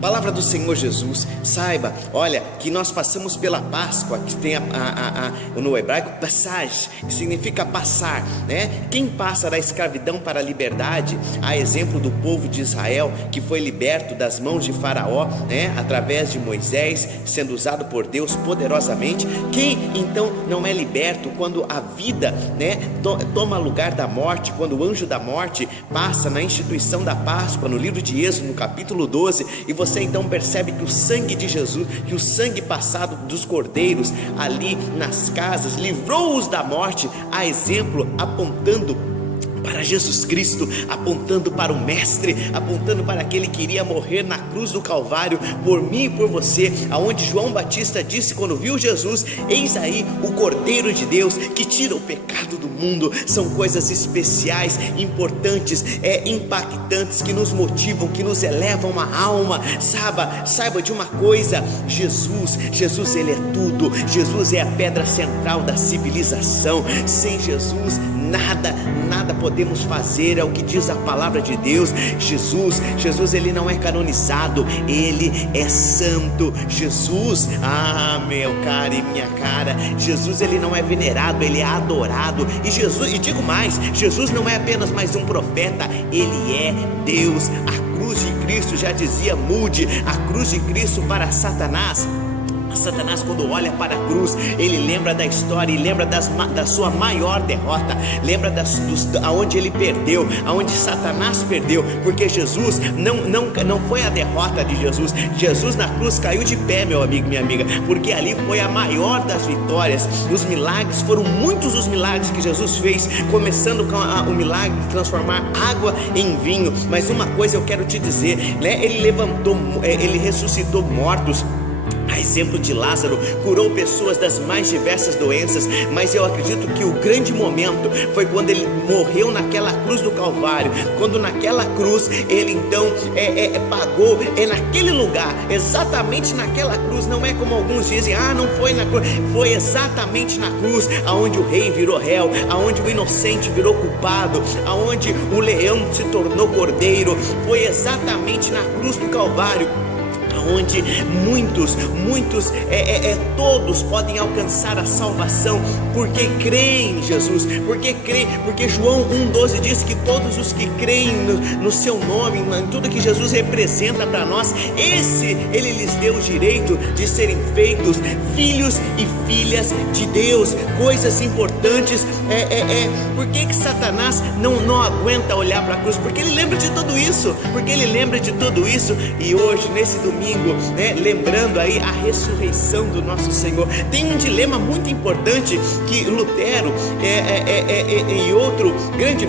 Palavra do Senhor Jesus. Saiba, olha, que nós passamos pela Páscoa, que tem no hebraico passage, que significa passar, né? Quem passa da escravidão para a liberdade, a exemplo do povo de Israel, que foi liberto das mãos de Faraó, né? Através de Moisés, sendo usado por Deus poderosamente. Quem então não é liberto quando a vida, né, toma lugar da morte, quando o anjo da morte passa na instituição da Páscoa, no livro de Êxodo, no capítulo 12, e você então percebe que o sangue de Jesus, que o sangue passado dos cordeiros ali nas casas, livrou-os da morte, a exemplo, apontando para Jesus Cristo, apontando para o Mestre, apontando para aquele que iria morrer na cruz do Calvário, por mim e por você, aonde João Batista disse quando viu Jesus: eis aí o Cordeiro de Deus que tira o pecado do mundo. São coisas especiais, importantes, impactantes, que nos motivam, que nos elevam a alma. Saiba de uma coisa: Jesus ele é tudo. Jesus é a pedra central da civilização. Sem Jesus nada podemos fazer, é o que diz a palavra de Deus. Jesus ele não é canonizado, ele é santo. Jesus, meu caro e minha cara, Jesus ele não é venerado, ele é adorado. E digo mais, Jesus não é apenas mais um profeta, ele é Deus. A cruz de Cristo, já dizia Moody, a cruz de Cristo para Satanás, quando olha para a cruz, ele lembra da história e lembra da sua maior derrota, lembra aonde ele perdeu, aonde Satanás perdeu, porque Jesus não foi a derrota de Jesus. Jesus na cruz caiu de pé, meu amigo, minha amiga, porque ali foi a maior das vitórias. Os milagres, foram muitos os milagres que Jesus fez, começando com o milagre de transformar água em vinho. Mas uma coisa eu quero te dizer, né? Ele ressuscitou mortos, a exemplo de Lázaro, curou pessoas das mais diversas doenças. Mas eu acredito que o grande momento foi quando ele morreu naquela cruz do Calvário, quando naquela cruz ele então pagou, naquele lugar, exatamente naquela cruz. Não é como alguns dizem, não foi na cruz, foi exatamente na cruz, aonde o rei virou réu, aonde o inocente virou culpado, aonde o leão se tornou cordeiro. Foi exatamente na cruz do Calvário, onde muitos, todos podem alcançar a salvação, porque creem em Jesus, porque João 1,12 diz que todos os que creem no seu nome, em tudo que Jesus representa para nós, ele lhes deu o direito de serem feitos filhos e filhas de Deus. Coisas importantes. Por que Satanás não aguenta olhar para a cruz? Porque ele lembra de tudo isso, e hoje, nesse domingo, né, lembrando aí a ressurreição do nosso Senhor, tem um dilema muito importante que Lutero e outro grande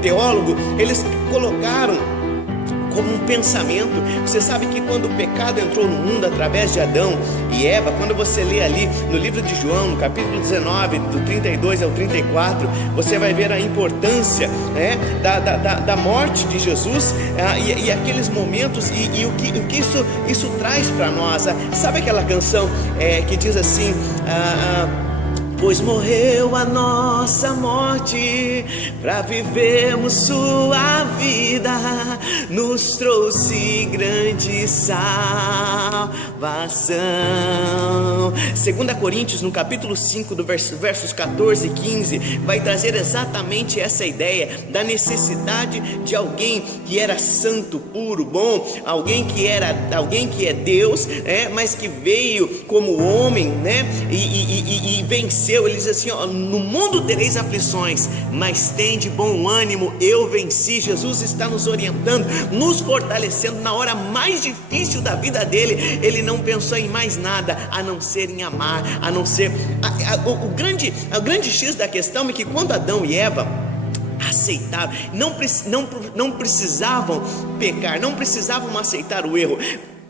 teólogo, eles colocaram como um pensamento. Você sabe que quando o pecado entrou no mundo através de Adão e Eva, quando você lê ali no livro de João, no capítulo 19, do 32 ao 34, você vai ver a importância, né, da morte de Jesus, e aqueles momentos, e o que isso traz para nós. Sabe aquela canção que diz assim: pois morreu a nossa morte, para vivermos sua vida, nos trouxe grande salvação. 2 Coríntios, no capítulo 5, versos 14 e 15, vai trazer exatamente essa ideia da necessidade de alguém que era santo, puro, bom, alguém que é Deus, mas que veio como homem, né, e venceu. Ele diz assim: no mundo tereis aflições, mas tende bom ânimo, eu venci. Jesus está nos orientando, nos fortalecendo na hora mais difícil da vida dele. Ele não pensou em mais nada a não ser em amar, a não ser o grande X da questão é que quando Adão e Eva aceitaram, não precisavam pecar, não precisavam aceitar o erro.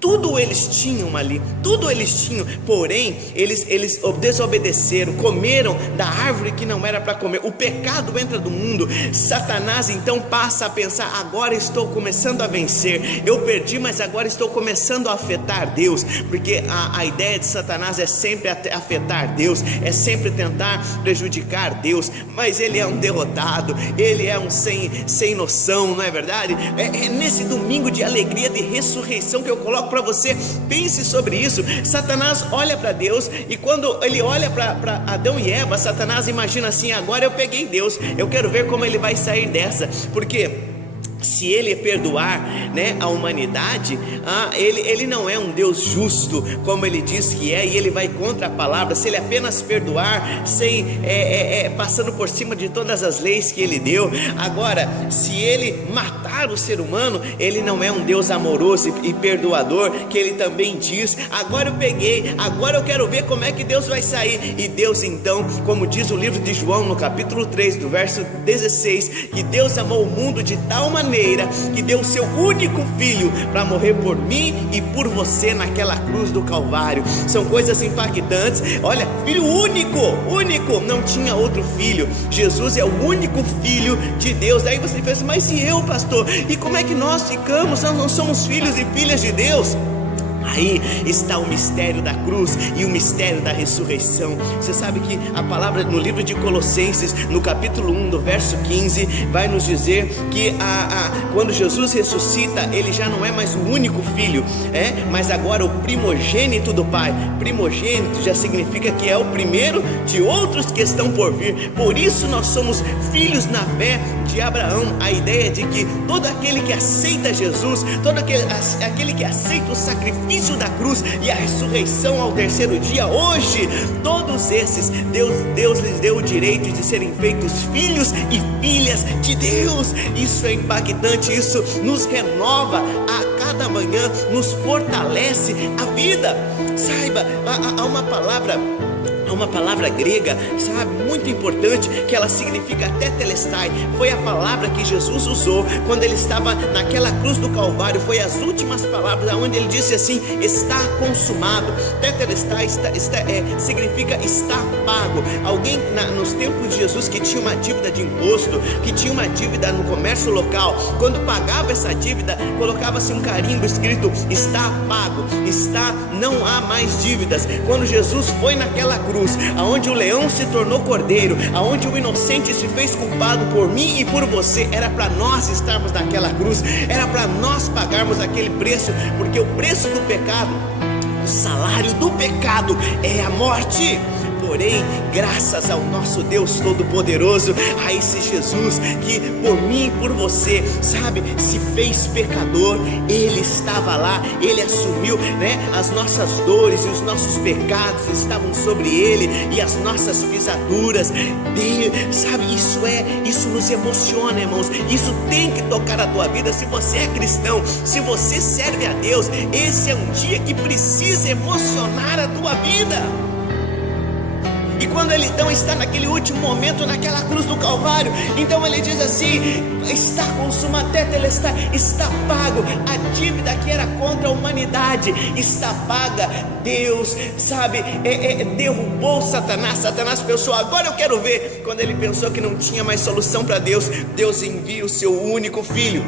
Tudo eles tinham ali, tudo eles tinham, porém eles desobedeceram, comeram da árvore que não era para comer. O pecado entra do mundo. Satanás então passa a pensar: agora estou começando a vencer, eu perdi, mas agora estou começando a afetar Deus, porque a ideia de Satanás é sempre afetar Deus, é sempre tentar prejudicar Deus, mas ele é um derrotado, ele é um sem noção, não é verdade? É nesse domingo de alegria, de ressurreição, que eu coloco para você. Pense sobre isso. Satanás olha para Deus, e quando ele olha para Adão e Eva, Satanás imagina assim: agora eu peguei Deus, eu quero ver como ele vai sair dessa, porque se ele perdoar, né, a humanidade, ele não é um Deus justo, como ele diz que é, e ele vai contra a palavra. Se ele apenas perdoar, passando por cima de todas as leis que ele deu. Agora, se ele matar o ser humano, ele não é um Deus amoroso e perdoador, que ele também diz: agora eu peguei, agora eu quero ver como é que Deus vai sair. E Deus então, como diz o livro de João no capítulo 3, do verso 16, que Deus amou o mundo de tal maneira que deu o seu único filho para morrer por mim e por você naquela cruz do Calvário. São coisas impactantes. Olha, filho único, não tinha outro filho. Jesus é o único filho de Deus. Daí você pensa: mas e eu, pastor? E como é que nós ficamos? Nós não somos filhos e filhas de Deus? Aí está o mistério da cruz e o mistério da ressurreição. Você sabe que a palavra no livro de Colossenses, no capítulo 1, do verso 15, vai nos dizer que quando Jesus ressuscita, ele já não é mais o único filho, mas agora o primogênito do Pai. Primogênito já significa que é o primeiro de outros que estão por vir. Por isso nós somos filhos na fé de Abraão. A ideia de que todo aquele que aceita Jesus, todo aquele que aceita o sacrifício da cruz e a ressurreição ao terceiro dia, hoje, todos esses, Deus lhes deu o direito de serem feitos filhos e filhas de Deus. Isso é impactante, isso nos renova a cada manhã, nos fortalece a vida. Saiba, há uma palavra grega, sabe, muito importante, que ela significa tetelestai. Foi a palavra que Jesus usou quando ele estava naquela cruz do Calvário. Foi as últimas palavras, onde ele disse assim: está consumado. Tetelestai significa está pago. Alguém nos tempos de Jesus que tinha uma dívida de imposto, que tinha uma dívida no comércio local, quando pagava essa dívida, colocava-se um carimbo escrito: está pago, não há mais dívidas. Quando Jesus foi naquela cruz, aonde o leão se tornou cordeiro, aonde o inocente se fez culpado por mim e por você, era para nós estarmos naquela cruz, era para nós pagarmos aquele preço, porque o preço do pecado, o salário do pecado é a morte. Porém, graças ao nosso Deus Todo-Poderoso, a esse Jesus que por mim e por você, sabe, se fez pecador, ele estava lá, ele assumiu, as nossas dores e os nossos pecados estavam sobre ele, e as nossas pisaduras dele, sabe, isso nos emociona, irmãos. Isso tem que tocar a tua vida. Se você é cristão, se você serve a Deus, esse é um dia que precisa emocionar a tua vida. E quando ele então está naquele último momento, naquela cruz do Calvário, então ele diz assim: está consumado, tetelestai, está pago. A dívida que era contra a humanidade está paga. Deus, sabe, derrubou Satanás. Satanás pensou: agora eu quero ver. Quando ele pensou que não tinha mais solução para Deus, Deus envia o seu único filho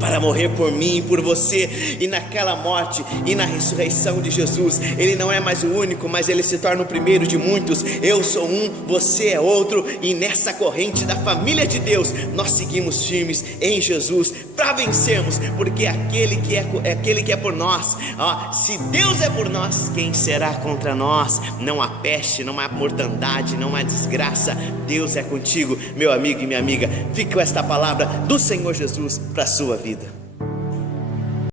para morrer por mim e por você. E naquela morte e na ressurreição de Jesus, ele não é mais o único, mas ele se torna o primeiro de muitos. Eu sou um, você é outro, e nessa corrente da família de Deus, nós seguimos firmes em Jesus para vencermos, porque aquele que é por nós, se Deus é por nós, quem será contra nós? Não há peste, não há mortandade, não há desgraça. Deus é contigo, meu amigo e minha amiga. Fique com esta palavra do Senhor Jesus para a sua vida.